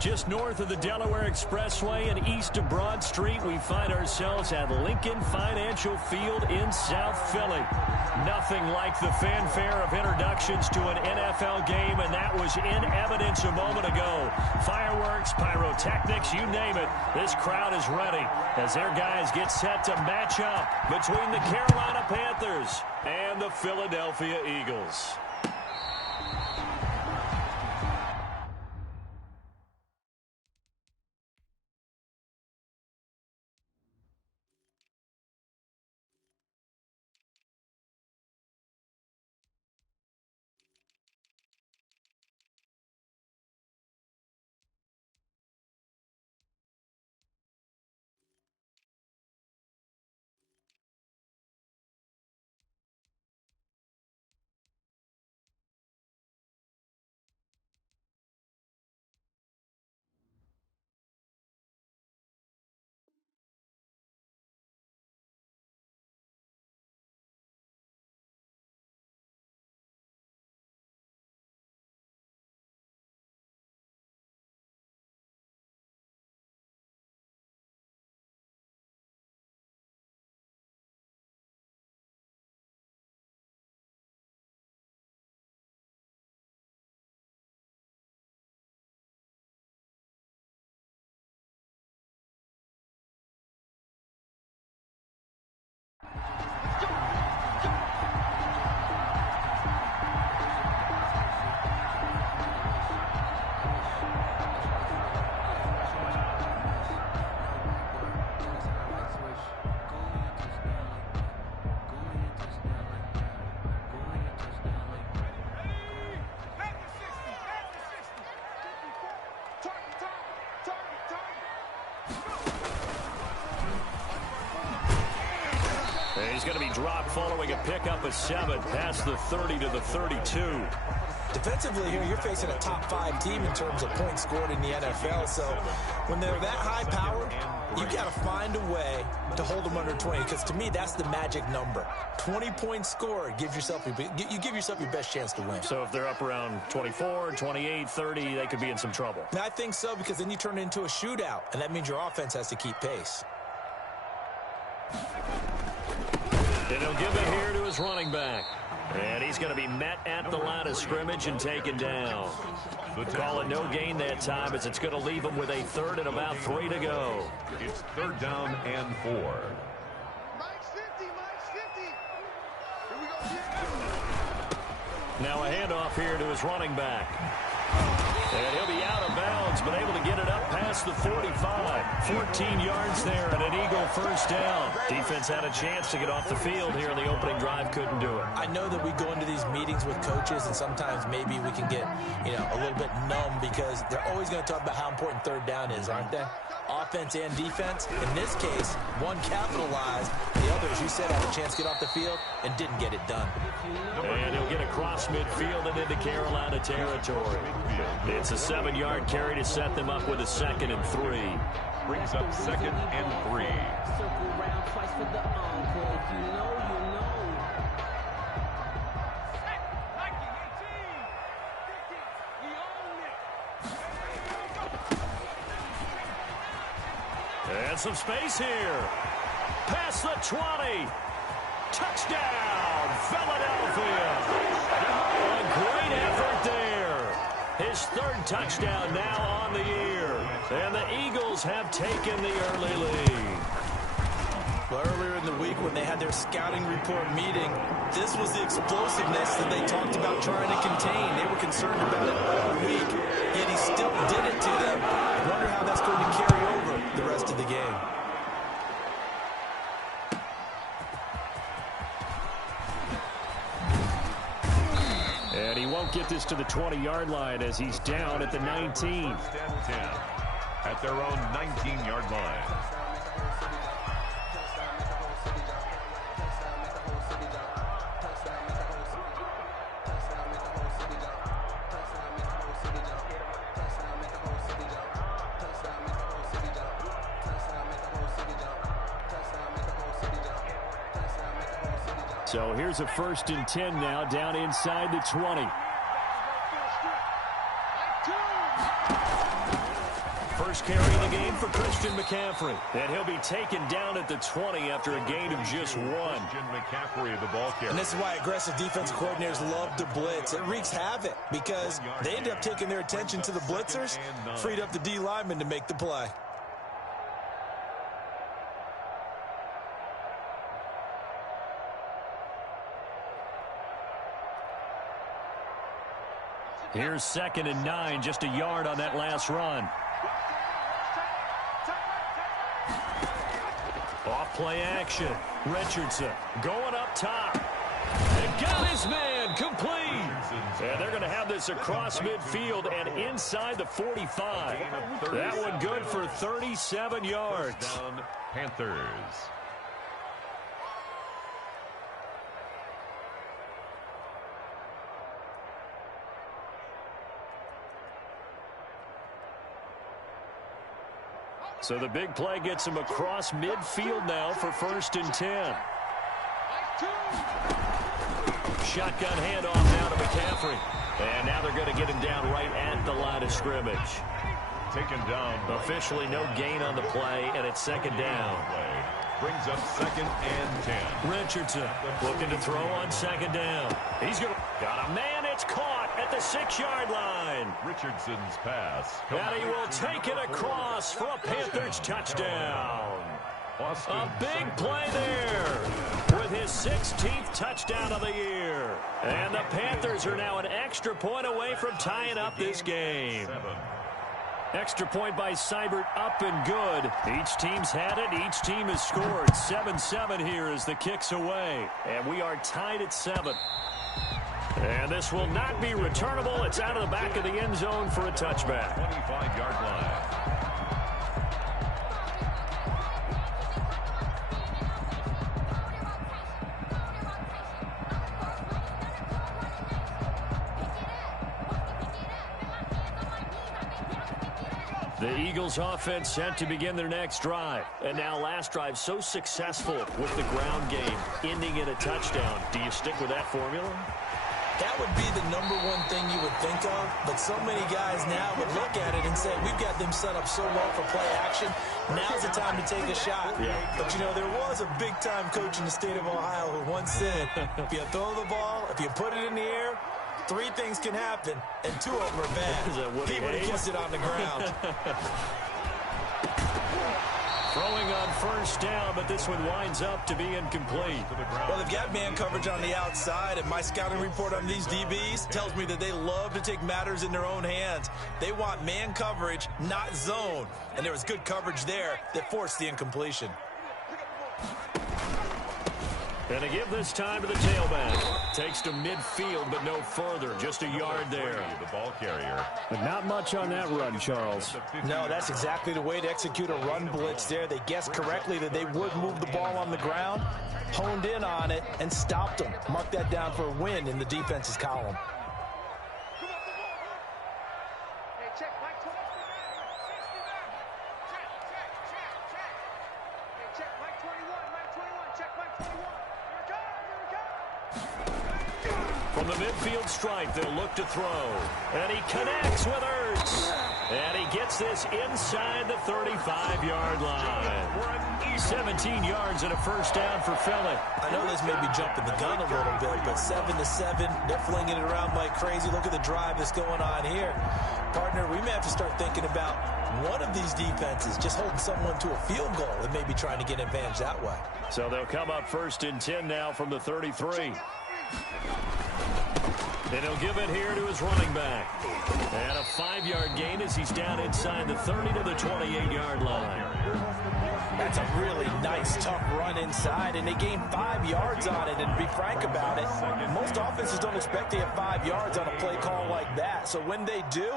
Just north of the Delaware Expressway and east of Broad Street, we find ourselves at Lincoln Financial Field in South Philly. Nothing like the fanfare of introductions to an NFL game, and that was in evidence a moment ago. Fireworks, pyrotechnics, you name it. This crowd is ready as their guys get set to match up between the Carolina Panthers and the Philadelphia Eagles. He's going to be dropped following a pickup of 7 past the 30 to the 32. Defensively here, you're facing a top-5 team in terms of points scored in the NFL. So when they're that high-powered, you got to find a way to hold them under 20. Because to me, that's the magic number. 20 points scored gives yourself you give yourself your best chance to win. So if they're up around 24, 28, 30, they could be in some trouble. And I think so, because then you turn it into a shootout, and that means your offense has to keep pace. And he'll give it here to his running back. And he's going to be met at the line of scrimmage and taken down. Call it no gain that time, as it's going to leave him with a third and about 3 to go. It's 3rd down and 4. Now a handoff here to his running back. And he'll be out of bounds, but able to get it up past the 45. 14 yards there and an Eagle first down. Defense had a chance to get off the field here in the opening drive, couldn't do it. I know that we go into these meetings with coaches, and sometimes maybe we can get, a little bit numb, because they're always going to talk about how important 3rd down is, aren't they? Offense and defense. In this case, one capitalized. The other, as you said, had a chance to get off the field and didn't get it done. And he'll get across midfield and into Carolina territory. It's a 7-yard carry to set them up with a 2nd and 3. Brings up 2nd and 3. Circle around twice for the encore. If you know, you know. And some space here. Past the 20. Touchdown, Philadelphia. A great effort there. His 3rd touchdown now on the year. And the Eagles have taken the early lead. Well, earlier in the week when they had their scouting report meeting, this was the explosiveness that they talked about trying to contain. They were concerned about it all week, yet he still did it to them. I wonder how that's going to carry over the rest of the game. And he won't get this to the 20-yard line as he's down at the 19. 10 at their own 19-yard line. So here's a 1st and 10 now, down inside the 20. first carry of the game for Christian McCaffrey. And he'll be taken down at the 20 after a gain of just 1. Christian McCaffrey, the ball carrier. And this is why aggressive defensive coordinators love to blitz. It wreaks havoc because they end up taking their attention to the blitzers, freed up the D lineman to make the play. Here's 2nd and 9, just a yard on that last run. Off play action. Richardson going up top. And got his man complete. And they're going to have this across midfield and inside the 45. That one good for 37 yards. Down, Panthers. So the big play gets him across midfield now for 1st and 10. Shotgun handoff now to McCaffrey. And now they're going to get him down right at the line of scrimmage. Taken down. Officially no gain on the play, and it's 2nd down. Brings up 2nd and 10. Richardson looking to throw on 2nd down. He's going to... Got a man. It's caught at the 6-yard line. Richardson's pass. And he will take it across for a Panthers touchdown. A big play there with his 16th touchdown of the year. And the Panthers are now an extra point away from tying up this game. Extra point by Seibert, up and good. Each team's had it. Each team has scored. 7-7 here as the kick's away. And we are tied at 7. And this will not be returnable. It's out of the back of the end zone for a touchback. 25-yard line. The Eagles offense set to begin their next drive. And now last drive so successful with the ground game, ending in a touchdown. Do you stick with that formula? That would be the #1 thing you would think of, but so many guys now would look at it and say, we've got them set up so well for play action. Now's the time to take a shot. Yeah. But, you know, there was a big-time coach in the state of Ohio who once said, if you throw the ball, if you put it in the air, 3 things can happen, and 2 of them are bad. He would have kissed it on the ground. Throwing on 1st down, but this one winds up to be incomplete. Well, they've got man coverage on the outside, and my scouting report on these DBs tells me that they love to take matters in their own hands. They want man coverage, not zone. And there was good coverage there that forced the incompletion. And to give this time to the tailback. Takes to midfield, but no further. Just a yard there. The ball carrier. But not much on that run, Charles. No, that's exactly the way to execute a run blitz there. They guessed correctly that they would move the ball on the ground, honed in on it, and stopped them. Mark that down for a win in the defense's column. From the midfield stripe, they'll look to throw. And he connects with Ertz. And he gets this inside the 35-yard line. 17 yards and a 1st down for Philly. I know this may be jumping the gun a little bit, but 7-7, they're flinging it around like crazy. Look at the drive that's going on here. Partner, we may have to start thinking about one of these defenses just holding someone to a field goal and maybe trying to get an advantage that way. So they'll come up 1st and 10 now from the 33. And he'll give it here to his running back. And a 5-yard gain as he's down inside the 30 to the 28-yard line. That's a really nice, tough run inside, and they gained 5 yards on it. And to be frank about it, most offenses don't expect to get 5 yards on a play call like that. So when they do,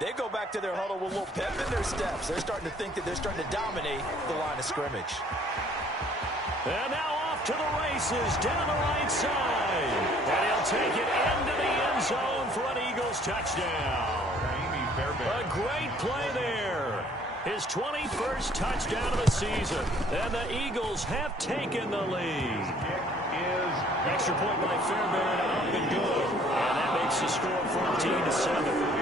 they go back to their huddle with a little pep in their steps. They're starting to think that they're starting to dominate the line of scrimmage. And now off to the races down the right side. And he'll take it into the end zone for an Eagles touchdown. A great play there. His 21st touchdown of the season. And the Eagles have taken the lead. Extra point by Fairbairn, up and good. And that makes the score 14-7.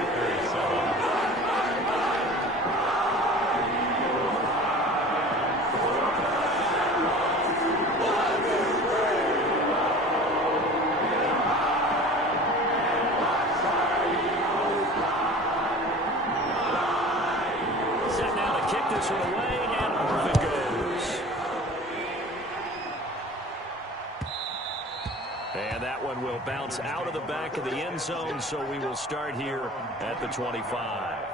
And that one will bounce out of the back of the end zone, so we will start here at the 25.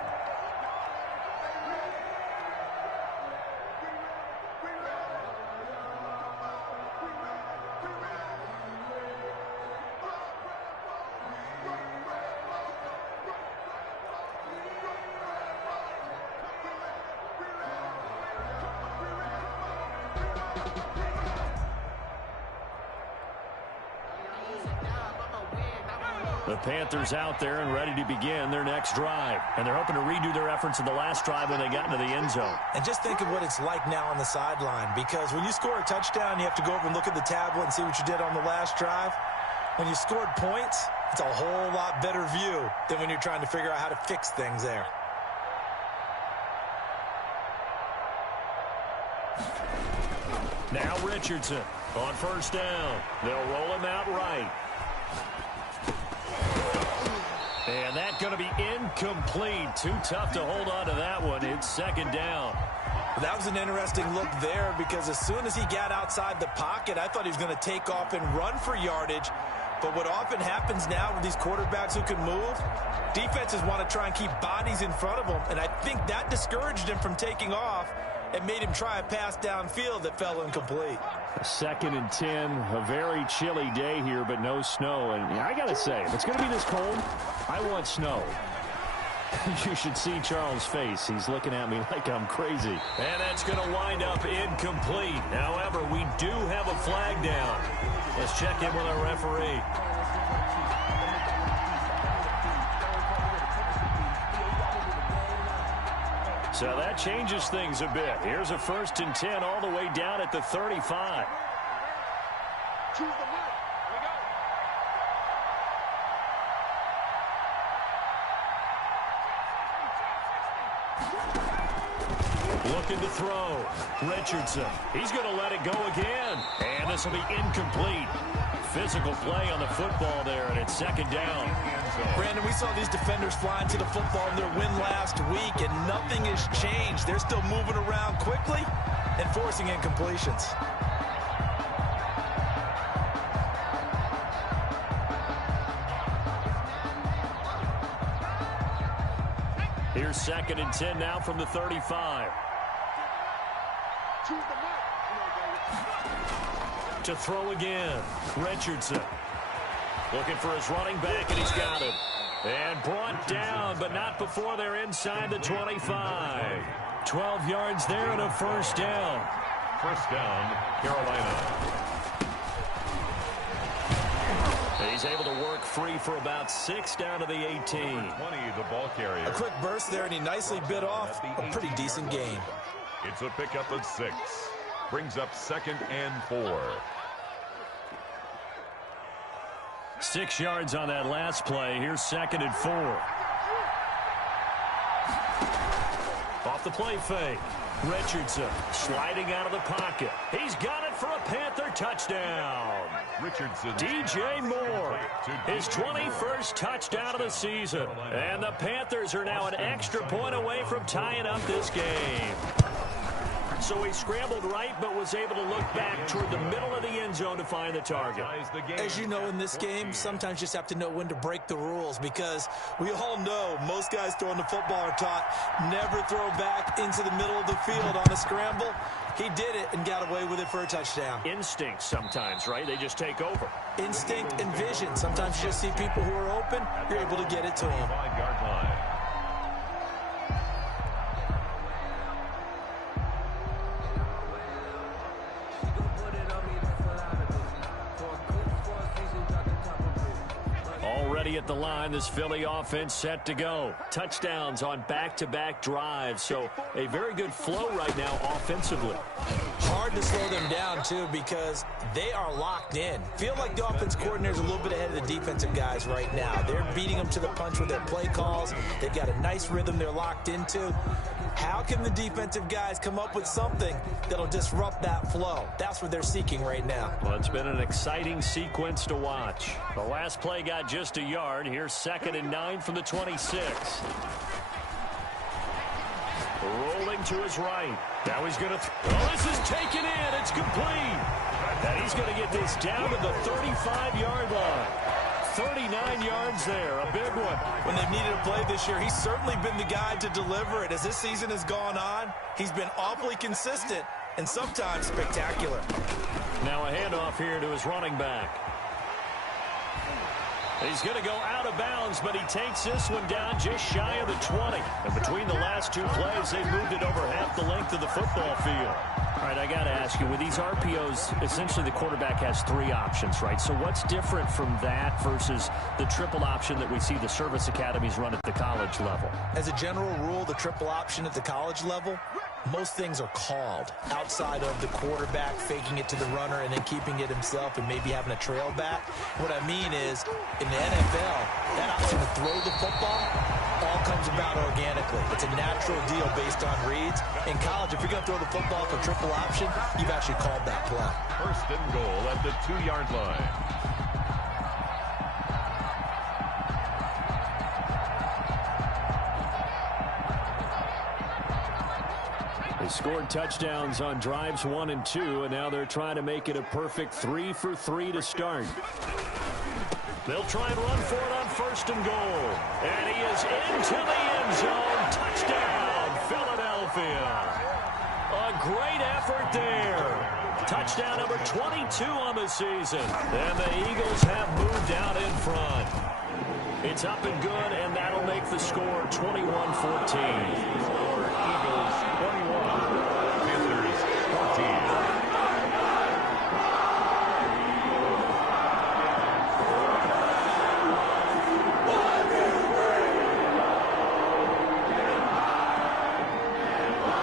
The Panthers out there and ready to begin their next drive. And they're hoping to redo their efforts in the last drive when they got into the end zone. And just think of what it's like now on the sideline, because when you score a touchdown, you have to go over and look at the tablet and see what you did on the last drive. When you scored points, it's a whole lot better view than when you're trying to figure out how to fix things there. Now Richardson on first down. They'll roll him out right. And that's going to be incomplete. Too tough to hold on to that one. It's second down. That was an interesting look there, because as soon as he got outside the pocket, I thought he was going to take off and run for yardage. But what often happens now with these quarterbacks who can move, defenses want to try and keep bodies in front of them. And I think that discouraged him from taking off and made him try a pass downfield that fell incomplete. 2nd and 10, a very chilly day here, but no snow. And I got to say, if it's going to be this cold, I want snow. You should see Charles' face. He's looking at me like I'm crazy. And that's going to wind up incomplete. However, we do have a flag down. Let's check in with our referee. So that changes things a bit. Here's a 1st and 10 all the way down at the 35. Choose the mark. Here we go. Looking to throw. Richardson. He's going to let it go again. And this will be incomplete. Physical play on the football there, and it's 2nd down. Brandon, we saw these defenders flying to the football in their win last week, and nothing has changed. They're still moving around quickly and forcing incompletions. Here's 2nd and 10 now from the 35. Choose the mark. To throw again. Richardson. Looking for his running back, and he's got it. And brought down, but not before they're inside the 25. 12 yards there and a 1st down. 1st down, Carolina. He's able to work free for about 6 down to the 18. 20, the ball carrier. A quick burst there, and he nicely bit off a pretty decent gain. It's a pickup of 6. Brings up 2nd and 4. 6 yards on that last play. Here's 2nd and 4. Off the play fake. Richardson sliding out of the pocket. He's got it for a Panther touchdown. Richardson. DJ Moore, his 21st touchdown of the season. And the Panthers are now an extra point away from tying up this game. So he scrambled right, but was able to look back toward the middle of the end zone to find the target. As you know, in this game, sometimes you just have to know when to break the rules, because we all know most guys throwing the football are taught never throw back into the middle of the field on a scramble. He did it and got away with it for a touchdown. Instinct sometimes, right? They just take over. Instinct and vision. Sometimes you just see people who are open, you're able to get it to them. 5-yard line. Already at the line, this Philly offense set to go. Touchdowns on back-to-back drives, so a very good flow right now offensively. Hard to slow them down, too, because they are locked in. Feel like the offense coordinator's a little bit ahead of the defensive guys right now. They're beating them to the punch with their play calls. They've got a nice rhythm they're locked into. How can the defensive guys come up with something that'll disrupt that flow? That's what they're seeking right now. Well, it's been an exciting sequence to watch. The last play got just a yard. Here's 2nd and 9 from the 26. Rolling to his right. Now he's going to oh, this is taken in. It's complete. And he's going to get this down to the 35-yard line. 39 yards there, a big one. When they've needed a play this year, he's certainly been the guy to deliver it. As this season has gone on, he's been awfully consistent and sometimes spectacular. Now a handoff here to his running back. He's going to go out of bounds, but he takes this one down just shy of the 20. And between the last two plays, they moved it over half the length of the football field. All right, I got to ask you, with these RPOs, essentially the quarterback has three options, right? So what's different from that versus the triple option that we see the service academies run at the college level? As a general rule, the triple option at the college level, most things are called outside of the quarterback faking it to the runner and then keeping it himself and maybe having a trail back. What I mean is, in the NFL, that option to throw the football all comes about organically. It's a natural deal based on reads. In college, if you're going to throw the football for triple option, you've actually called that play. First and goal at the 2-yard line. They scored touchdowns on drives 1 and 2, and now they're trying to make it a perfect 3 for 3 to start. They'll try and run for it on first and goal. And he is into the end zone. Touchdown, Philadelphia. A great effort there. Touchdown number 22 on the season. And the Eagles have moved out in front. It's up and good, and that'll make the score 21-14. Eagles 21, Panthers 14.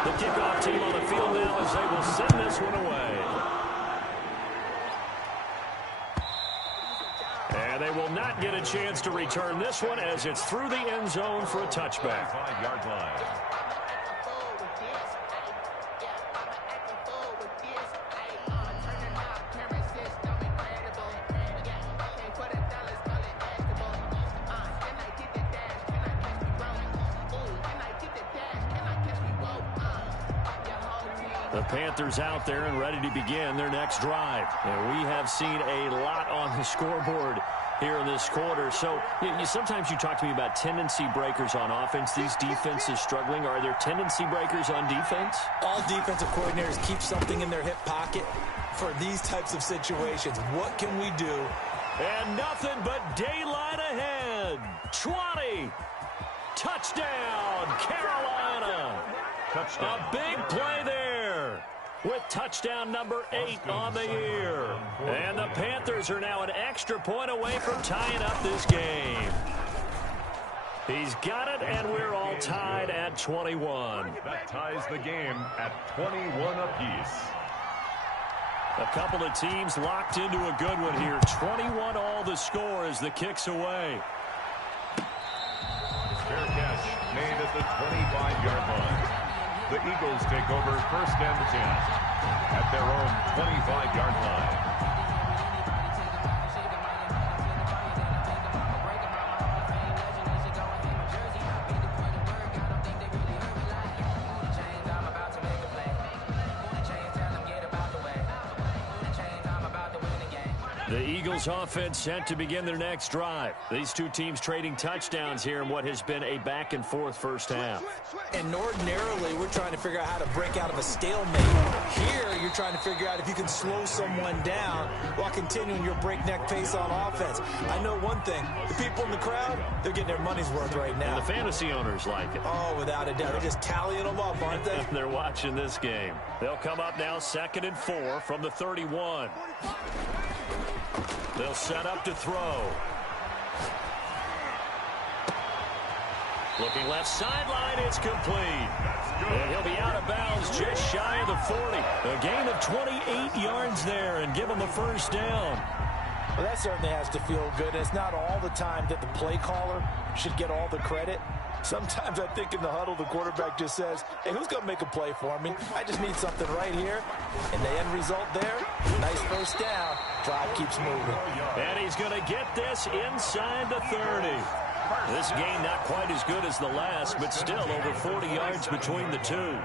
The kickoff team on the field now as they will send this one away. And they will not get a chance to return this one as it's through the end zone for a touchback. 5-yard line. The Panthers out there and ready to begin their next drive. And we have seen a lot on the scoreboard here in this quarter. So sometimes you talk to me about tendency breakers on offense. These defenses struggling. Are there tendency breakers on defense? All defensive coordinators keep something in their hip pocket for these types of situations. What can we do? And nothing but daylight ahead. 20. Touchdown, Carolina. Touchdown. A big play there with touchdown number 8 on the year. And the Panthers are now an extra point away from tying up this game. He's got it, and we're all tied at 21. That ties the game at 21 apiece. A couple of teams locked into a good one here. 21 all the score as the kick's away. Fair catch made at the 25-yard line. The Eagles take over first and 10 at their own 25-yard line. The Eagles offense set to begin their next drive. These two teams trading touchdowns here in what has been a back-and-forth first half. And ordinarily, we're trying to figure out how to break out of a stalemate. Here, you're trying to figure out if you can slow someone down while continuing your breakneck pace on offense. I know one thing. The people in the crowd, they're getting their money's worth right now. And the fantasy owners like it. Oh, without a doubt. They're just tallying them up, aren't they? They're watching this game. They'll come up now 2nd and 4 from the 31. They'll set up to throw. Looking left sideline, it's complete. And he'll be out of bounds just shy of the 40. A gain of 28 yards there and give him a first down. Well, that certainly has to feel good. It's not all the time that the play caller should get all the credit. Sometimes I think in the huddle, the quarterback just says, hey, who's going to make a play for me? I just need something right here. And the end result there, nice first down. Drive keeps moving. And he's going to get this inside the 30. This game not quite as good as the last, but still over 40 yards between the two.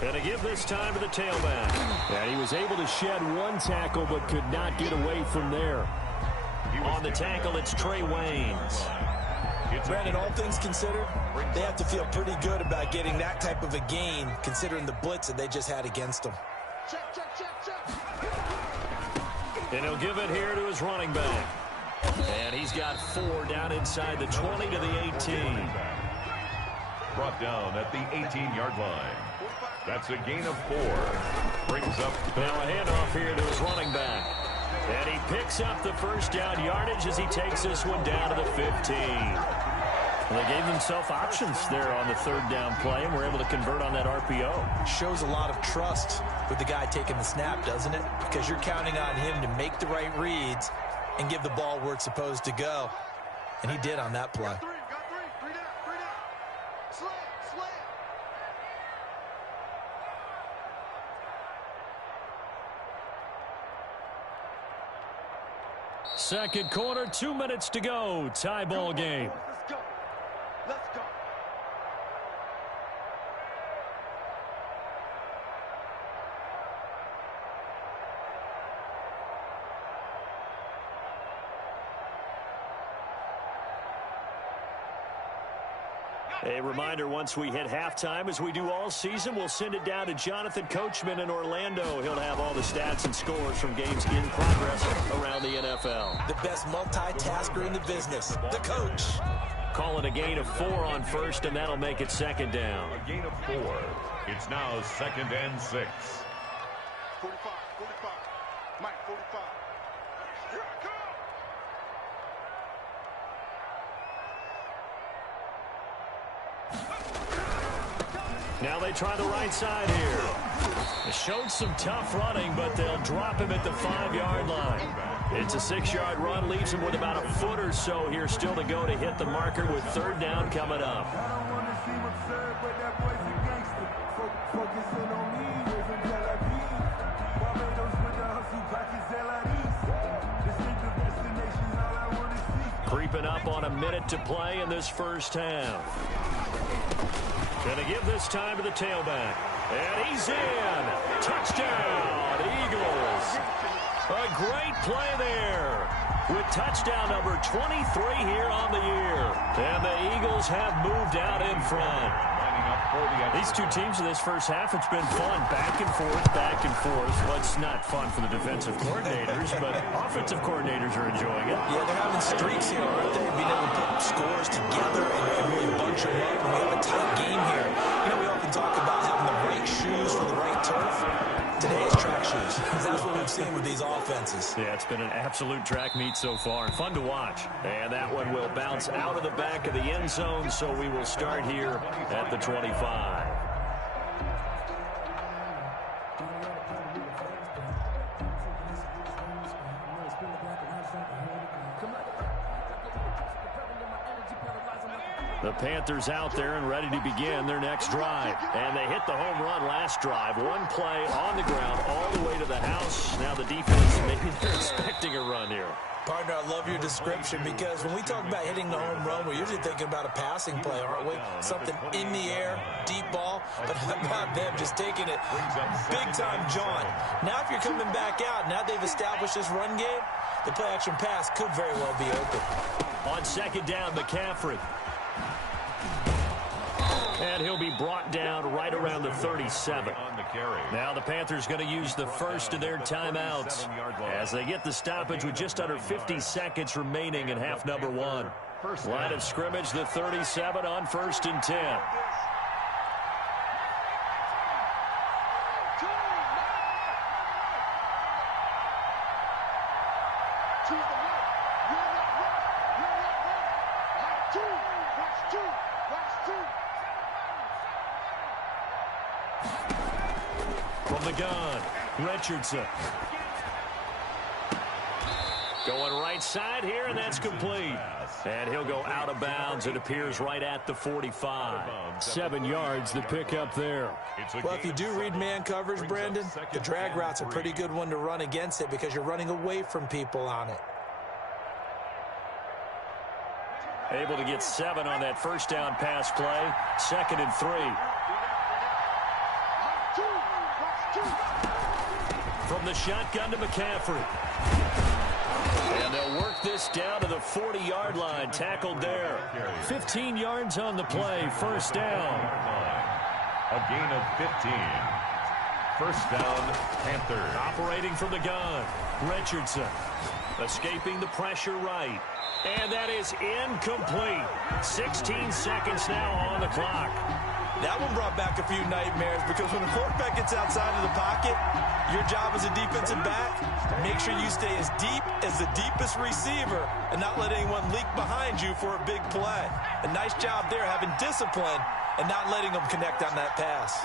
Gonna give this time to the tailback. And he was able to shed one tackle but could not get away from there. On the tackle, it's Trey Waynes. Brandon, all things considered, they have to feel pretty good about getting that type of a gain considering the blitz that they just had against them. Check, check, check, check. And he'll give it here to his running back. And he's got 4 down inside the 20 to the 18. Brought down at the 18-yard line. That's a gain of 4. Brings up now a handoff here to his running back. And he picks up the first down yardage as he takes this one down to the 15. Well, they gave themselves options there on the 3rd down play and were able to convert on that RPO. Shows a lot of trust with the guy taking the snap, doesn't it? Because you're counting on him to make the right reads and give the ball where it's supposed to go. And he did on that play. Got 3, got 3. 3 down, 3 down. Slam, slam. Second quarter, 2 minutes to go. Tie ball game. Let's go. Let's go. A reminder, once we hit halftime, as we do all season, we'll send it down to Jonathan Coachman in Orlando. He'll have all the stats and scores from games in progress around the NFL. The best multitasker in the business, the coach. Calling a gain of 4 on first, and that'll make it 2nd down. a gain of 4. It's now 2nd and 6. 45, 45. Mike, 45. Here I come. Now they try the right side here. It showed some tough running, but they'll drop him at the 5-yard line. It's a 6-yard run, leaves him with about a foot or so here still to go to hit the marker with 3rd down coming up. Creeping up on a minute to play in this first half. Gonna give this time to the tailback. And he's in. Touchdown, Eagles. A great play there with touchdown number 23 here on the year. And the Eagles have moved out in front. These two teams in this first half, it's been fun. Back and forth, back and forth. Well, it's not fun for the defensive coordinators, but offensive coordinators are enjoying it. Yeah, they're having streaks here, aren't they? Being able to put scores together and really bunch them up. And we have a tight game here. You know, we often talk about having the right shoes for the right turf. Today is track shoes. That's what we've seen with these offenses. Yeah, it's been an absolute track meet so far and fun to watch. And that one will bounce out of the back of the end zone, so we will start here at the 25. The Panthers out there and ready to begin their next drive. And they hit the home run last drive. One play on the ground all the way to the house. Now the defense, maybe they're expecting a run here. Partner, I love your description because when we talk about hitting the home run, we're usually thinking about a passing play, aren't we? Something in the air, deep ball. But how about them just taking it big-time jaunt? Now if you're coming back out, now they've established this run game, the play-action pass could very well be open. On 2nd down, McCaffrey. And he'll be brought down right around the 37. Now the Panthers going to use the first of their timeouts as they get the stoppage with just under 50 seconds remaining in half number 1. Line of scrimmage, the 37 on 1st and 10. From the gun, Richardson. Going right side here, and that's complete. And he'll go out of bounds. It appears right at the 45. 7 yards, the pickup there. Well, if you do read man coverage, Brandon, the drag route's a pretty good one to run against it because you're running away from people on it. Able to get 7 on that first down pass play. 2nd and 3. From the shotgun to McCaffrey. And they'll work this down to the 40-yard line. Tackled there. 15 yards on the play. First down. A gain of 15. First down, Panthers. Operating from the gun. Richardson. Escaping the pressure right. And that is incomplete. 16 seconds now on the clock. That one brought back a few nightmares because when the quarterback gets outside of the pocket, your job as a defensive back, make sure you stay as deep as the deepest receiver and not let anyone leak behind you for a big play. A nice job there having discipline and not letting them connect on that pass.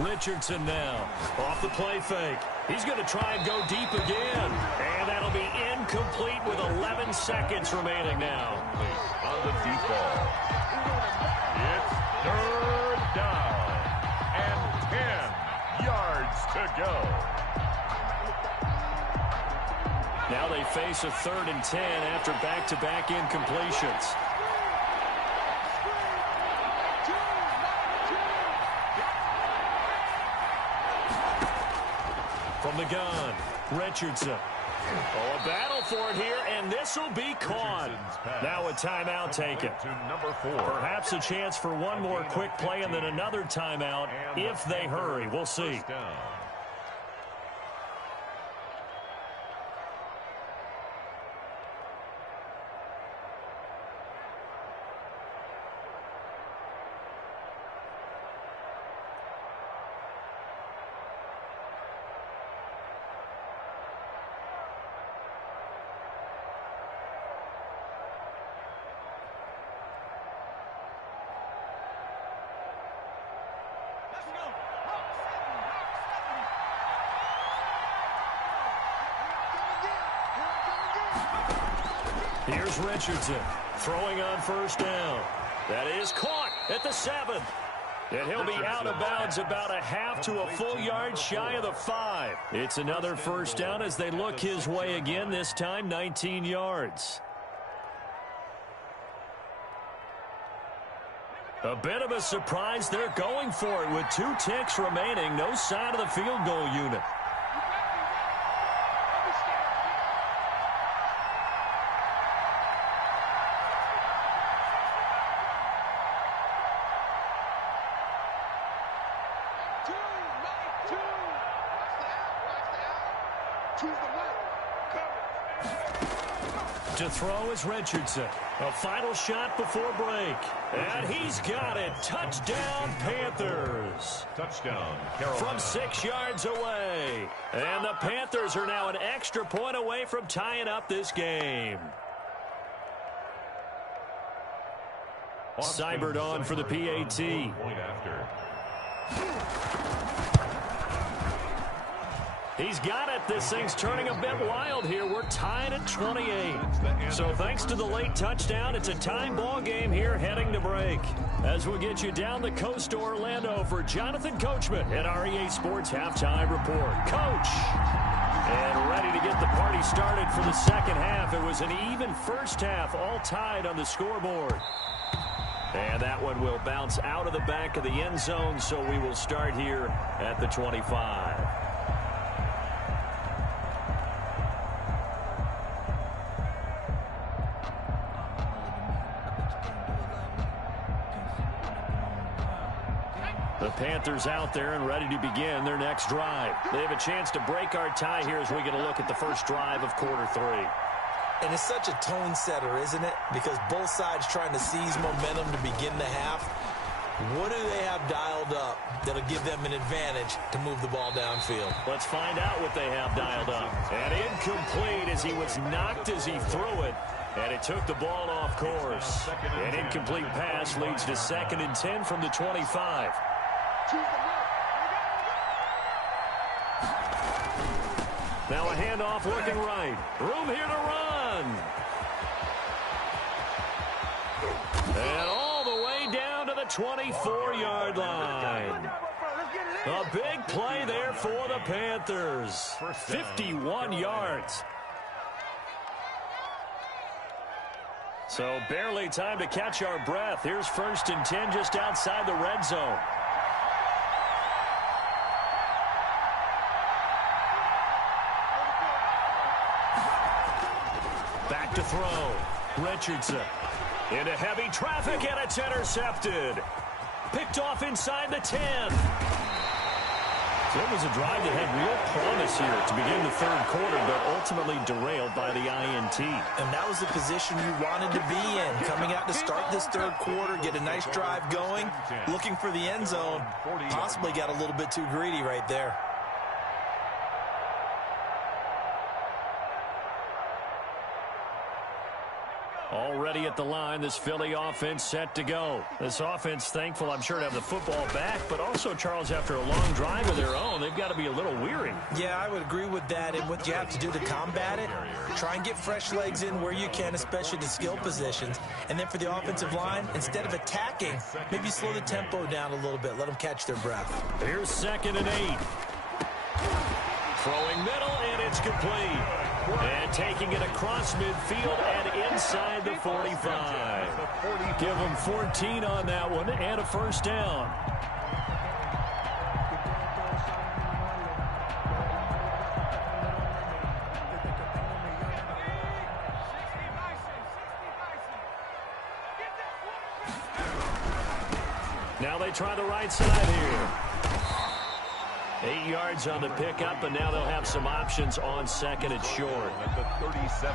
Richardson now off the play fake. He's going to try and go deep again. And that'll be incomplete with 11 seconds remaining now. On the deep ball. It's third down. And 10 yards to go. Now they face a 3rd and 10 after back-to-back incompletions. From the gun, Richardson. Oh, a battle for it here, and this will be caught. Now a timeout taken. To number 4. Perhaps a chance for one more quick play and then another timeout if they hurry. We'll see. First down. Here's Richardson throwing on first down. That is caught at the 7th. And he'll be out of bounds about a half to a full yard shy of the 5. It's another first down as they look his way again, this time 19 yards. A bit of a surprise. They're going for it with 2 ticks remaining. No sign of the field goal unit. To throw is Richardson. A final shot before break. And he's got it. Touchdown, Panthers. Touchdown, Carolina. From 6 yards away. And the Panthers are now an extra point away from tying up this game. Seibert on for the PAT. Point after. He's got it. This thing's turning a bit wild here. We're tied at 28. So thanks to the late touchdown, it's a time ball game here heading to break. As we get you down the coast to Orlando for Jonathan Coachman at REA Sports Halftime Report. Coach! And ready to get the party started for the second half. It was an even first half, all tied on the scoreboard. And that one will bounce out of the back of the end zone, so we will start here at the 25. The Panthers out there and ready to begin their next drive. They have a chance to break our tie here as we get a look at the first drive of quarter 3. And it's such a tone setter, isn't it? Because both sides trying to seize momentum to begin the half. What do they have dialed up that'll give them an advantage to move the ball downfield? Let's find out what they have dialed up. And incomplete as he was knocked as he threw it. And it took the ball off course. An incomplete pass leads to 2nd and 10 from the 25. Now a handoff looking right. Room here to run. And all the way down to the 24-yard line. A big play there for the Panthers. 51 yards. So barely time to catch our breath. Here's 1st and 10 just outside the red zone. Back to throw. Richardson into heavy traffic, and it's intercepted. Picked off inside the 10. So it was a drive that had real promise here to begin the 3rd quarter, but ultimately derailed by the INT. And that was the position you wanted to be in. Coming out to start this 3rd quarter, get a nice drive going, looking for the end zone. Possibly got a little bit too greedy right there. Already at the line, this Philly offense set to go. This offense thankful, I'm sure, to have the football back, but also, Charles, after a long drive of their own, they've got to be a little weary. Yeah, I would agree with that. And what you have to do to combat it, try and get fresh legs in where you can, especially the skill positions. And then for the offensive line, instead of attacking, maybe slow the tempo down a little bit. Let them catch their breath. Here's 2nd and 8. Throwing middle, and it's complete. And taking it across midfield and inside the 45. Give them 14 on that one and a 1st down. Now they try the right side here. 8 yards on the pickup, and now they'll have some options on 2nd and short.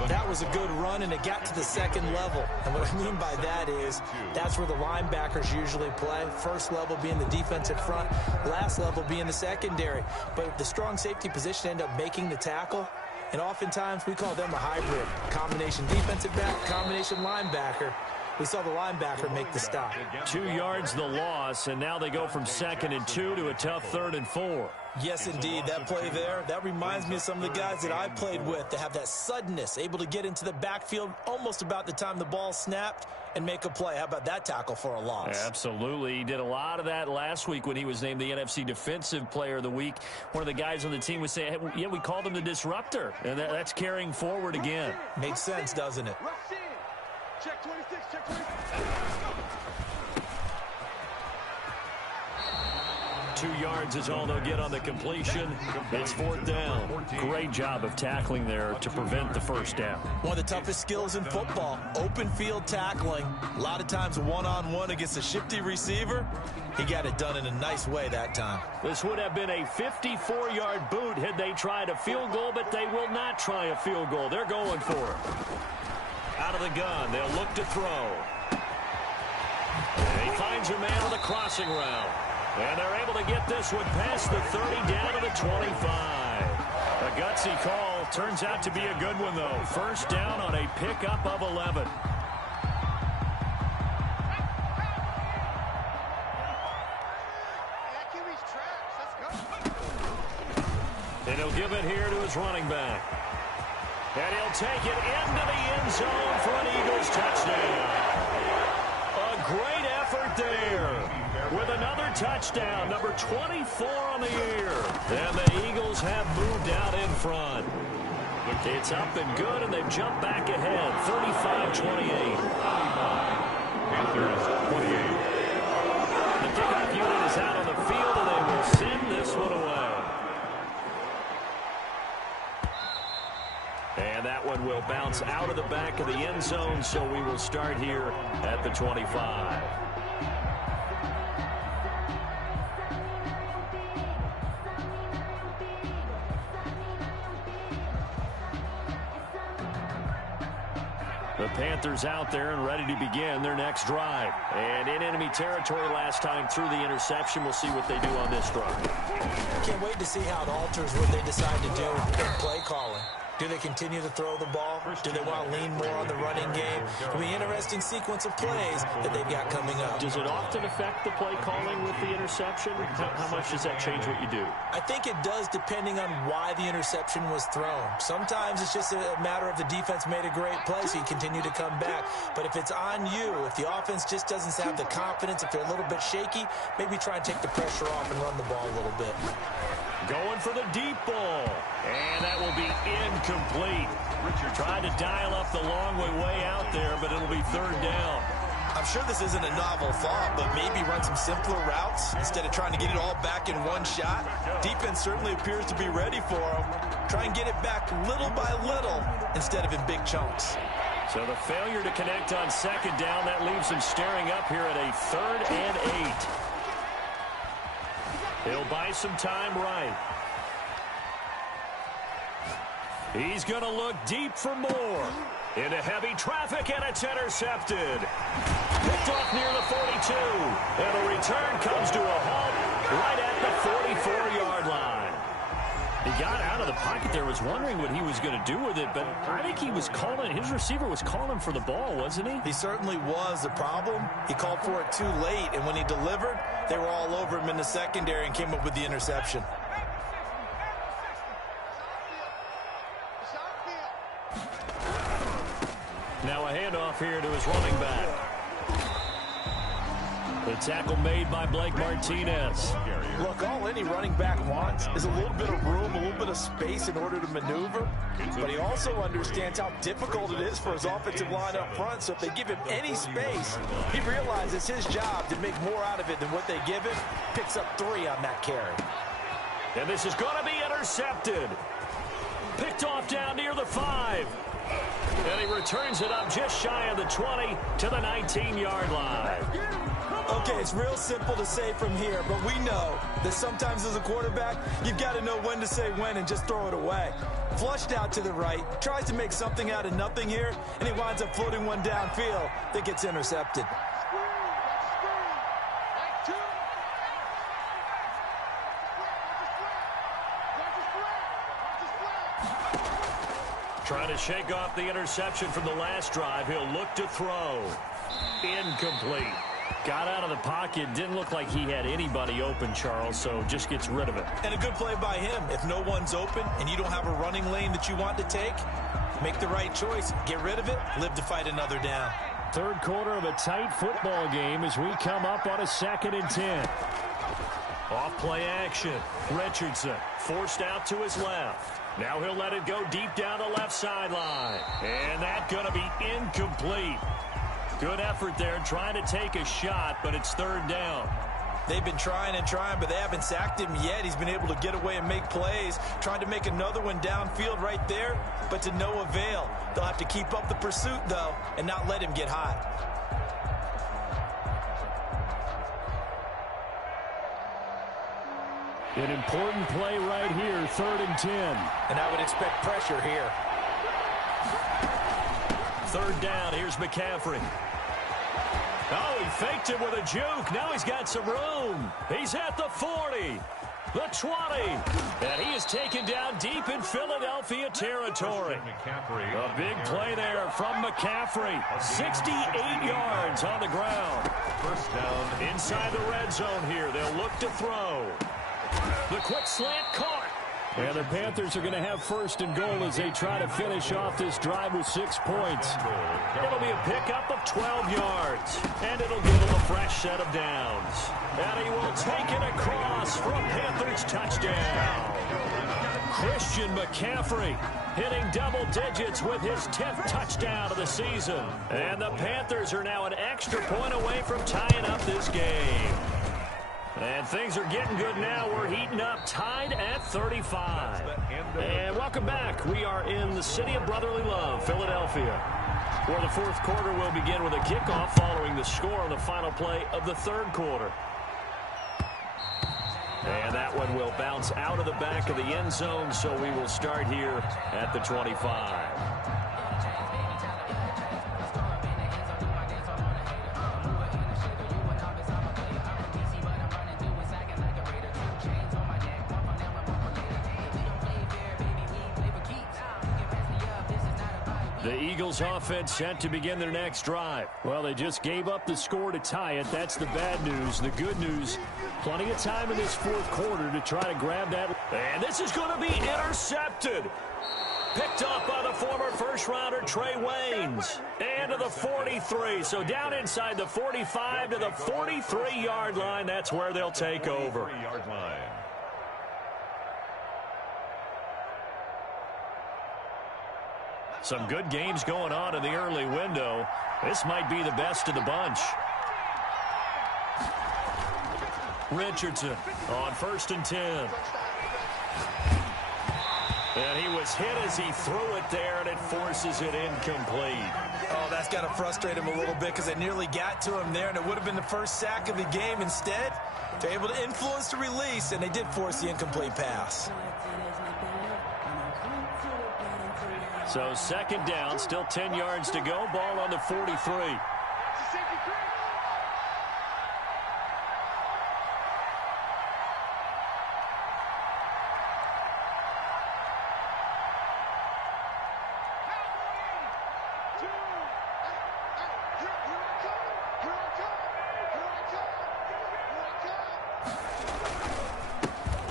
That was a good run, and it got to the 2nd level. And what I mean by that is that's where the linebackers usually play. 1st level being the defensive front, last level being the secondary. But the strong safety position end up making the tackle, and oftentimes we call them a hybrid. Combination defensive back, combination linebacker. We saw the linebacker make the stop. 2 yards the loss, and now they go from 2nd and 2 to a tough 3rd and 4. Yes, indeed. That play there, that reminds me of some of the guys that I played with that have that suddenness, able to get into the backfield almost about the time the ball snapped and make a play. How about that tackle for a loss? Absolutely. He did a lot of that last week when he was named the NFC Defensive Player of the Week. One of the guys on the team would say, hey, yeah, we called him the disruptor, and that's carrying forward again. Makes sense, doesn't it? Check 26, check 26. 2 yards is all they'll get on the completion. It's 4th down. Great job of tackling there to prevent the 1st down. One of the toughest skills in football, open field tackling. A lot of times one-on-one against a shifty receiver. He got it done in a nice way that time. This would have been a 54-yard boot had they tried a field goal, but they will not try a field goal. They're going for it. Out of the gun, they'll look to throw. And he finds a man on the crossing route. And they're able to get this one past the 30 down to the 25. A gutsy call. Turns out to be a good one, though. 1st down on a pickup of 11. And he'll give it here to his running back. And he'll take it into the end zone for an Eagles touchdown. A great effort there with another touchdown, number 24 on the year. And the Eagles have moved out in front. It's up and good, and they've jumped back ahead, 35-28. Panthers 28. The kickoff unit is out on the field, and they will send this one away. And that one will bounce out of the back of the end zone, so we will start here at the 25. The Panthers out there and ready to begin their next drive. And in enemy territory last time through the interception. We'll see what they do on this drive. Can't wait to see how it alters what they decide to do in play calling. Do they continue to throw the ball? Do they want to lean more on the running game? It'll be an interesting sequence of plays that they've got coming up. Does it often affect the play calling with the interception? How much does that change what you do? I think it does, depending on why the interception was thrown. Sometimes it's just a matter of the defense made a great play, so you continue to come back. But if it's on you, if the offense just doesn't have the confidence, if they're a little bit shaky, maybe try and take the pressure off and run the ball a little bit. Going for the deep ball. And that will be incomplete. Richard trying to dial up the long way out there, but it'll be third down. I'm sure this isn't a novel thought, but maybe run some simpler routes instead of trying to get it all back in one shot. Defense certainly appears to be ready for them. Try and get it back little by little instead of in big chunks. So the failure to connect on second down, that leaves him staring up here at a 3rd and 8. He'll buy some time right. He's going to look deep for more. Into heavy traffic, and it's intercepted. Picked off near the 42. And the return comes to a halt right at the 44-yard line. He got out of the pocket there, was wondering what he was going to do with it, but I think he was calling, his receiver was calling for the ball, wasn't he? He certainly was. The problem, he called for it too late, and when he delivered, they were all over him in the secondary and came up with the interception. Now a handoff here to his running back. The tackle made by Blake Martinez. Look, all any running back wants is a little bit of room, a little bit of space in order to maneuver. But he also understands how difficult it is for his offensive line up front. So if they give him any space, he realizes his job to make more out of it than what they give him. Picks up 3 on that carry. And this is going to be intercepted. Picked off down near the 5. And he returns it up just shy of the 20 to the 19-yard line. Okay, it's real simple to say from here, but we know that sometimes as a quarterback, you've got to know when to say when and just throw it away. Flushed out to the right, tries to make something out of nothing here, and he winds up floating one downfield that gets intercepted. Trying to shake off the interception from the last drive. He'll look to throw. Incomplete. Got out of the pocket. Didn't look like he had anybody open, Charles, so just gets rid of it. And a good play by him. If no one's open and you don't have a running lane that you want to take, make the right choice. Get rid of it. Live to fight another down. Third quarter of a tight football game as we come up on a 2nd and 10. Off play action. Richardson forced out to his left. Now he'll let it go deep down the left sideline. And that's going to be incomplete. Good effort there trying to take a shot, but it's 3rd down. They've been trying and trying, but they haven't sacked him yet. He's been able to get away and make plays. Trying to make another one downfield right there, but to no avail. They'll have to keep up the pursuit, though, and not let him get hot. An important play right here, 3rd and 10. And I would expect pressure here. 3rd down, here's McCaffrey. Oh, he faked it with a juke. Now he's got some room. He's at the 40, the 20. And he is taken down deep in Philadelphia territory. A big play there from McCaffrey. 68 yards on the ground. First down. Inside the red zone here. They'll look to throw. The quick slant caught. And the Panthers are going to have 1st and goal as they try to finish off this drive with 6 points. It'll be a pickup of 12 yards. And it'll give them a fresh set of downs. And he will take it across for a Panthers touchdown. Christian McCaffrey hitting double digits with his 10th touchdown of the season. And the Panthers are now an extra point away from tying up this game. And things are getting good now. We're heating up, tied at 35. And welcome back. We are in the city of brotherly love, Philadelphia, where the 4th quarter will begin with a kickoff following the score on the final play of the 3rd quarter. And that one will bounce out of the back of the end zone, so we will start here at the 25. The Eagles offense set to begin their next drive. Well, they just gave up the score to tie it. That's the bad news. The good news, plenty of time in this fourth quarter to try to grab that. And this is going to be intercepted. Picked up by the former first-rounder Trey Waynes. And to the 43. So down inside the 45 to the 43-yard line. That's where they'll take over. Some good games going on in the early window. This might be the best of the bunch. Richardson on 1st and 10. And he was hit as he threw it there, and it forces it incomplete. Oh, that's got to frustrate him a little bit because they nearly got to him there, and it would have been the first sack of the game. Instead, they're able to influence the release, and they did force the incomplete pass. So 2nd down, still 10 yards to go. Ball on the 43.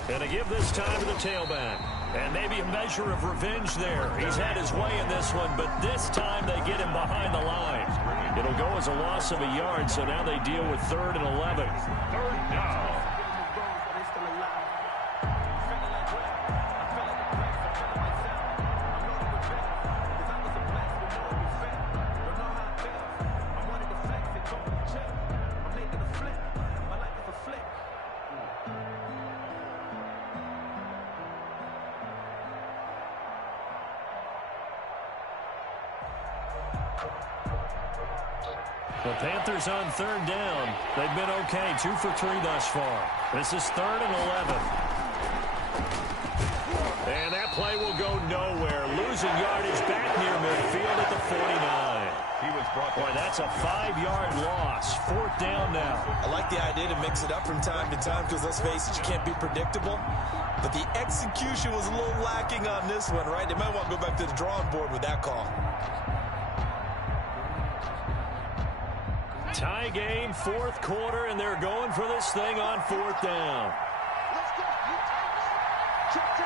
And to give this time to the tailback. And maybe a measure of revenge there. He's had his way in this one, but this time they get him behind the line. It'll go as a loss of a yard, so now they deal with 3rd and 11. 3rd down. The Panthers on 3rd down. They've been okay, 2 for 3 thus far. This is 3rd and 11. And that play will go nowhere. Losing yardage back near midfield at the 49. He was brought Boy, that's a 5-yard loss. 4th down now. I like the idea to mix it up from time to time because, let's face it, you can't be predictable. But the execution was a little lacking on this one, right? They might want to go back to the drawing board with that call. Tie game, 4th quarter, and they're going for this thing on 4th down. Let's go. Check.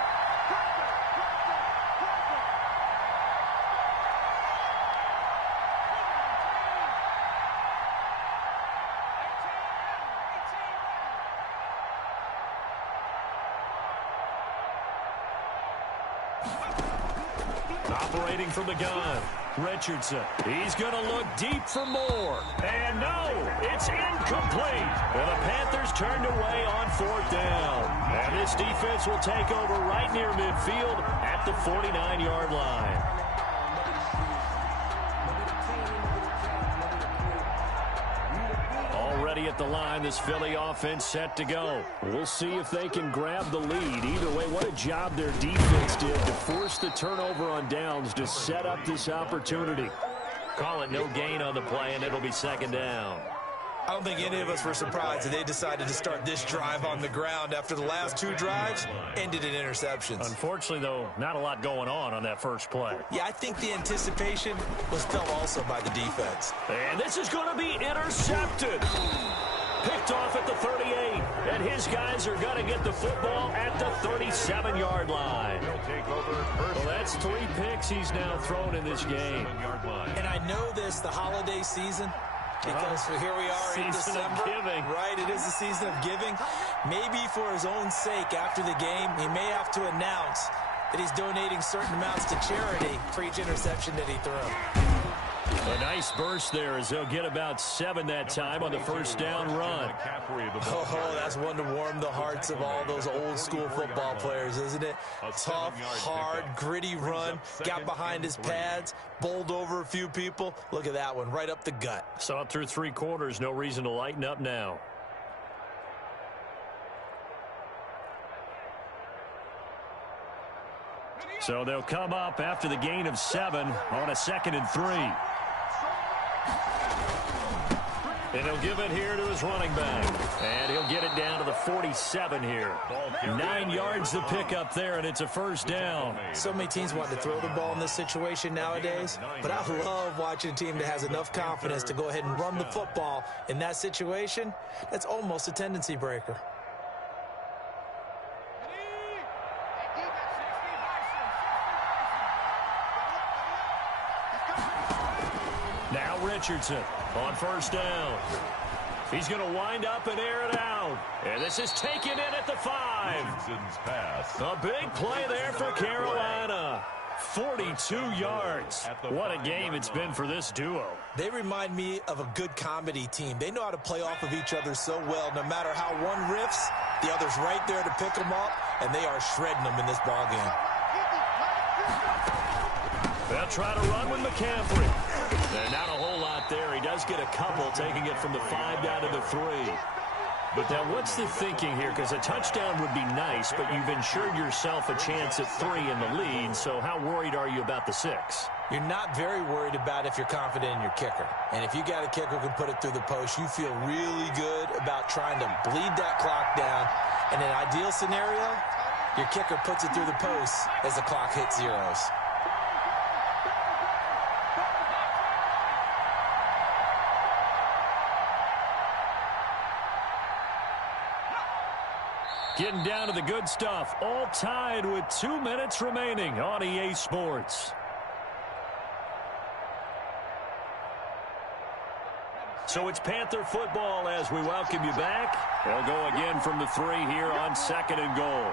Operating from the gun. Richardson. He's going to look deep for more. And no, it's incomplete. And the Panthers turned away on 4th down. And this defense will take over right near midfield at the 49-yard line. Already at the line, this Philly offense set to go. We'll see if they can grab the lead. Either way, what a job their defense did to force the turnover on downs to set up this opportunity. Call it no gain on the play, and it'll be 2nd down. I don't think any of us were surprised that they decided to start this drive on the ground after the last 2 drives ended in interceptions. Unfortunately, though, not a lot going on that first play. Yeah, I think the anticipation was felt also by the defense. And this is going to be intercepted. Picked off at the 38. And his guys are going to get the football at the 37-yard line. Well, that's 3 picks he's now thrown in this game. And I know this, the holiday season, because here we are in December. Right, it is the season of giving. Maybe for his own sake after the game, he may have to announce that he's donating certain amounts to charity for each interception that he threw. A nice burst there as they'll get about 7 that time on the first down run. Oh, that's one to warm the hearts of all those old school football players, isn't it? Tough, hard, gritty run. Got behind his pads, bowled over a few people. Look at that one, right up the gut. Saw it through 3 quarters. No reason to lighten up now. So they'll come up after the gain of 7 on a 2nd and 3. And he'll give it here to his running back. And he'll get it down to the 47 here. 9 yards to pick up there, and it's a first down. So many teams want to throw the ball in this situation nowadays, but I love watching a team that has enough confidence to go ahead and run the football in that situation. That's almost a tendency breaker. Now Richardson on first down. He's going to wind up and air it out. And this is taken in at the 5. Richardson's pass. A big play there for Carolina. 42 yards. What a game it's been for this duo. They remind me of a good comedy team. They know how to play off of each other so well. No matter how one riffs, the other's right there to pick them up, and they are shredding them in this ballgame. They'll try to run with McCaffrey. And not a whole lot there. He does get a couple, taking it from the 5 down to the 3. But now what's the thinking here? Because a touchdown would be nice, but you've ensured yourself a chance at 3 in the lead. So how worried are you about the 6? You're not very worried about if you're confident in your kicker. And if you got a kicker who can put it through the post, you feel really good about trying to bleed that clock down. In an ideal scenario, your kicker puts it through the post as the clock hits zeros. Getting down to the good stuff. All tied with 2 minutes remaining on EA Sports. So it's Panther football as we welcome you back. They'll go again from the 3 here on 2nd and goal.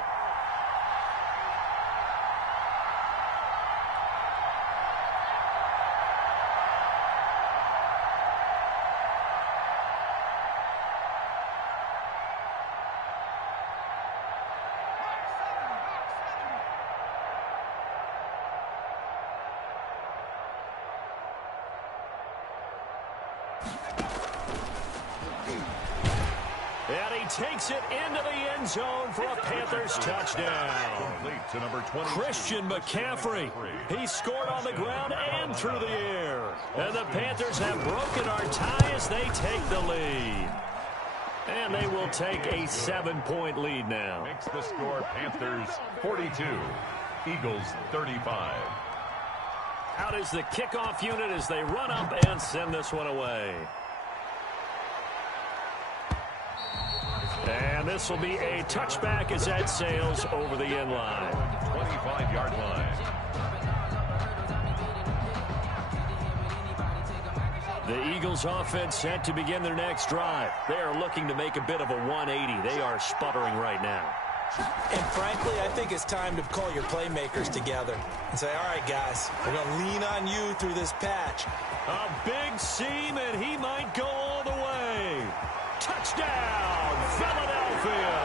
And he takes it into the end zone for a Panthers touchdown. To number 20. Christian McCaffrey. He scored on the ground and through the air. And the Panthers have broken our tie as they take the lead. And they will take a 7-point lead now. Makes the score Panthers 42, Eagles 35. Out is the kickoff unit as they run up and send this one away. And this will be a touchback as that sails over the end line. 25-yard line. The Eagles offense set to begin their next drive. They are looking to make a bit of a 180. They are sputtering right now. And frankly, I think it's time to call your playmakers together and say, all right, guys, we're going to lean on you through this patch. A big seam, and he might go all the way. Touchdown, Philadelphia.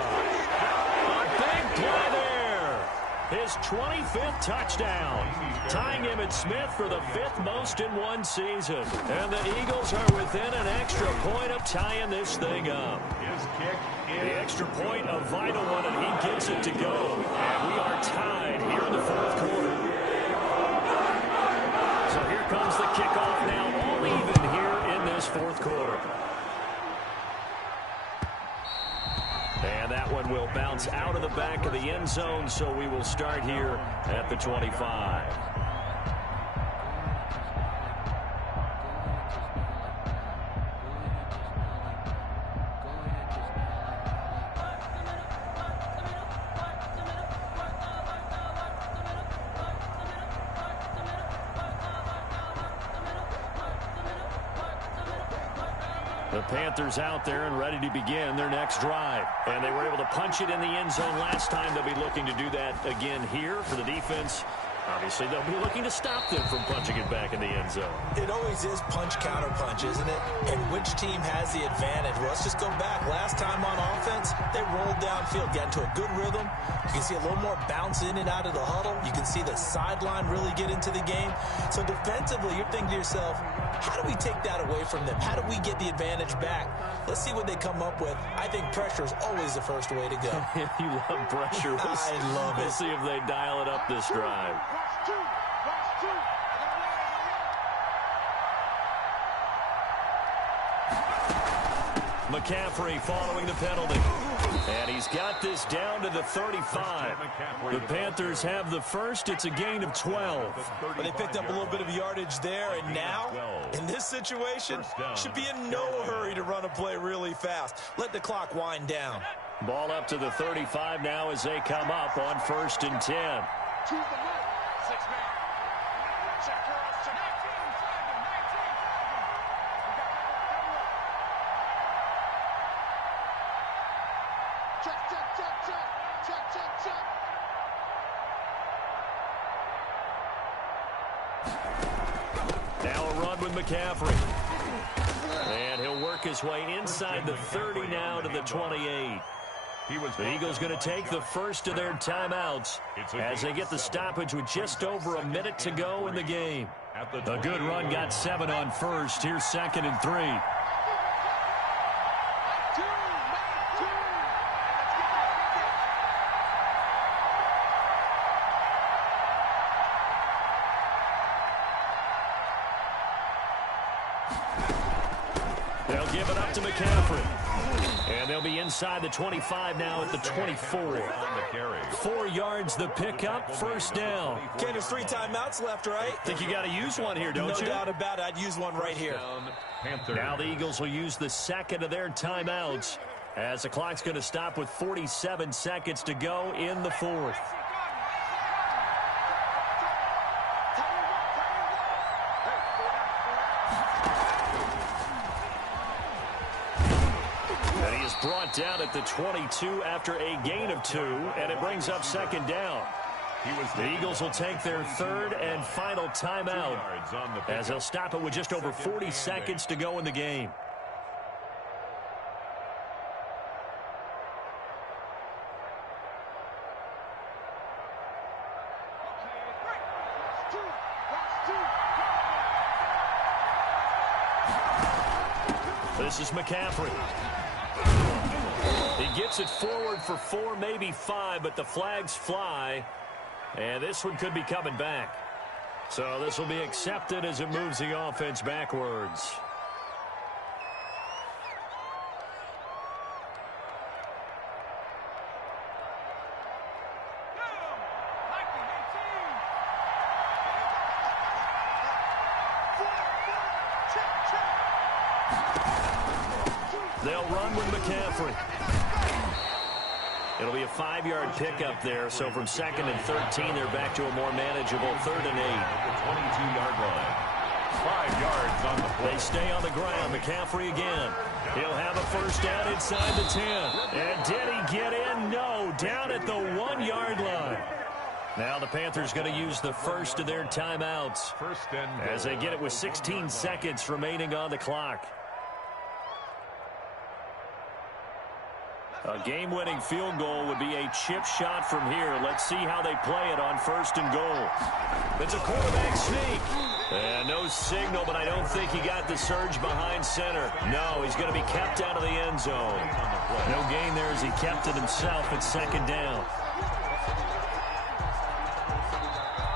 A big play there. His 25th touchdown, tying Emmitt Smith for the 5th most in one season. And the Eagles are within an extra point of tying this thing up. His kick is The extra point, a vital one, and he gets it to go. And we are tied here in the 4th quarter. So here comes the kickoff now, all even here in this 4th quarter. And that one will bounce out of the back of the end zone, so we will start here at the 25. The Panthers out there and ready to begin their next drive. And they were able to punch it in the end zone last time. They'll be looking to do that again here for the defense. Obviously, they'll be looking to stop them from punching it back in the end zone. It always is punch-counter-punch, isn't it? And which team has the advantage? Well, let's just go back. Last time on offense, they rolled downfield, got into a good rhythm. You can see a little more bounce in and out of the huddle. You can see the sideline really get into the game. So defensively, you're thinking to yourself, how do we take that away from them? How do we get the advantage back? Let's see what they come up with. I think pressure is always the first way to go. You love pressure. I love it. We'll see if they dial it up this drive. McCaffrey following the penalty. And he's got this down to the 35. The Panthers have the first. It's a gain of 12. But they picked up a little bit of yardage there, and now, in this situation, should be in no hurry to run a play really fast. Let the clock wind down. Ball up to the 35 now as they come up on 1st and 10. Now a run with McCaffrey. And he'll work his way inside the 30 now to the 28. The Eagles going to take the first of their timeouts as they get the stoppage with just over a minute to go in the game. A good run got 7 on 1st. Here's 2nd and 3. They'll give it up to McCaffrey. And they'll be inside the 25 now at the 24. 4 yards the pickup, 1st down. Okay, there's 3 timeouts left, right? Think you got to use one here, don't you? No doubt about it. I'd use one right here. Now the Eagles will use the 2nd of their timeouts as the clock's going to stop with 47 seconds to go in the 4th. Brought down at the 22 after a gain of 2, and it brings up 2nd down. The Eagles will take their 3rd and final timeout as they'll stop it with just over 40 seconds to go in the game. This is McCaffrey. He gets it forward for 4, maybe 5, but the flags fly, and this one could be coming back. So this will be accepted as it moves the offense backwards. They'll run with McCaffrey. It'll be a 5-yard pickup there, so from 2nd and 13, they're back to a more manageable 3rd and 8. The 22-yard line. 5 yards on the play. They stay on the ground. McCaffrey again. He'll have a 1st down inside the 10. And did he get in? No. Down at the 1-yard line. Now the Panthers going to use the 1st of their timeouts as they get it with 16 seconds remaining on the clock. A game-winning field goal would be a chip shot from here. Let's see how they play it on 1st and goal. It's a quarterback sneak. And no signal, but I don't think he got the surge behind center. No, he's going to be kept out of the end zone. No gain there as he kept it himself at 2nd down.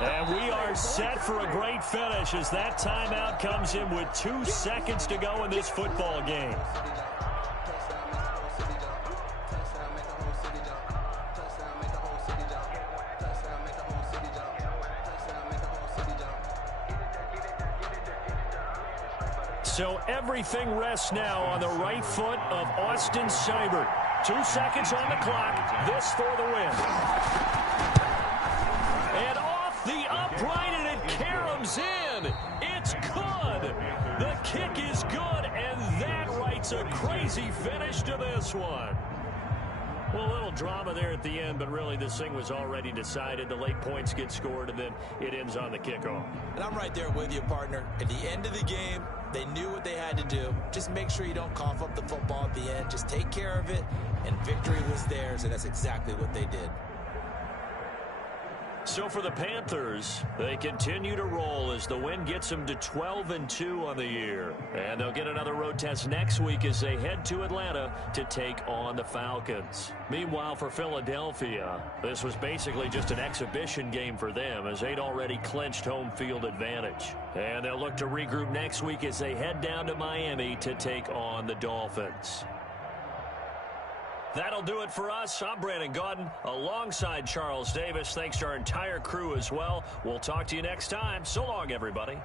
And we are set for a great finish as that timeout comes in with 2 seconds to go in this football game. So everything rests now on the right foot of Austin Seibert. 2 seconds on the clock. This for the win. And off the upright, and it caroms in. It's good. The kick is good, and that writes a crazy finish to this one. Well, a little drama there at the end, but really this thing was already decided. The late points get scored, and then it ends on the kickoff. And I'm right there with you, partner. At the end of the game, they knew what they had to do. Just make sure you don't cough up the football at the end. Just take care of it, and victory was theirs, and that's exactly what they did. So for the Panthers, they continue to roll as the win gets them to 12-2 on the year. And they'll get another road test next week as they head to Atlanta to take on the Falcons. Meanwhile, for Philadelphia, this was basically just an exhibition game for them as they'd already clinched home field advantage. And they'll look to regroup next week as they head down to Miami to take on the Dolphins. That'll do it for us. I'm Brandon Gaudin alongside Charles Davis. Thanks to our entire crew as well. We'll talk to you next time. So long, everybody.